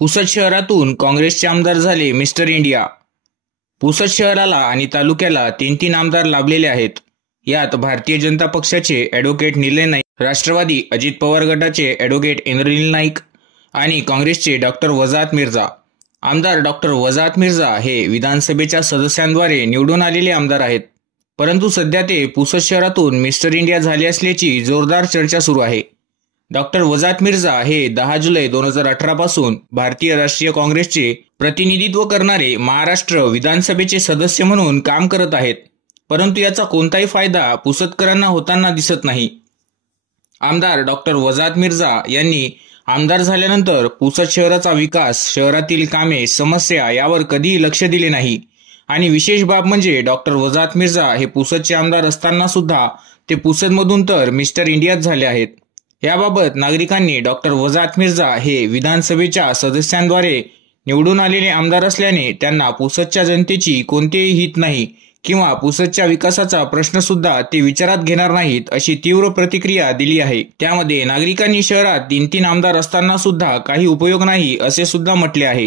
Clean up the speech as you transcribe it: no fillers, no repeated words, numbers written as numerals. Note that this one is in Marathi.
पुसद शहरातून काँग्रेसचे आमदार झाले मिस्टर इंडिया। पुसद शहराला आणि तालुक्याला तीन आमदार लाभलेले आहेत। यात भारतीय जनता पक्षाचे ॲडव्होकेट निलय नाईक, राष्ट्रवादी अजित पवार गटाचे ॲडव्होकेट इंद्रनील नाईक आणि काँग्रेसचे डॉक्टर वजाहत मिर्झा। आमदार डॉक्टर वजाहत मिर्झा हे विधानसभेच्या सदस्यांद्वारे निवडून आलेले आमदार आहेत, परंतु सध्या ते पुसद शहरातून मिस्टर इंडिया झाले असल्याची जोरदार चर्चा सुरू आहे। डॉक्टर वजाहत मिर्झा हे 10 जुलै 2018 पासून भारतीय राष्ट्रीय काँग्रेसचे प्रतिनिधित्व करणारे महाराष्ट्र विधानसभेचे सदस्य म्हणून काम करत आहेत, परंतु याचा कोणताही फायदा पुसदकरांना होताना दिसत नाही। आमदार डॉक्टर वजाहत मिर्झा यांनी आमदार झाल्यानंतर पुसद शहराचा विकास, शहरातील कामे, समस्या यावर कधीही लक्ष दिले नाही आणि विशेष बाब म्हणजे डॉक्टर वजाहत मिर्झा हे पुसदचे आमदार असताना सुद्धा ते पुसदमधून तर मिस्टर इंडियाच झाले आहेत। याबाबत नागरिकांनी डॉक्टर वजाहत मिर्झा हे विधानसभेच्या सदस्यांद्वारे निवडून आलेले आमदार असल्याने त्यांना पुसदच्या जनतेची कोणतेही हित नाही किंवा पुसदच्या विकासाचा प्रश्न सुद्धा ते विचारात घेणार नाहीत अशी तीव्र प्रतिक्रिया दिली आहे। त्यामध्ये नागरिकांनी शहरात तीन आमदार असताना सुद्धा काही उपयोग नाही असे सुद्धा म्हटले आहे।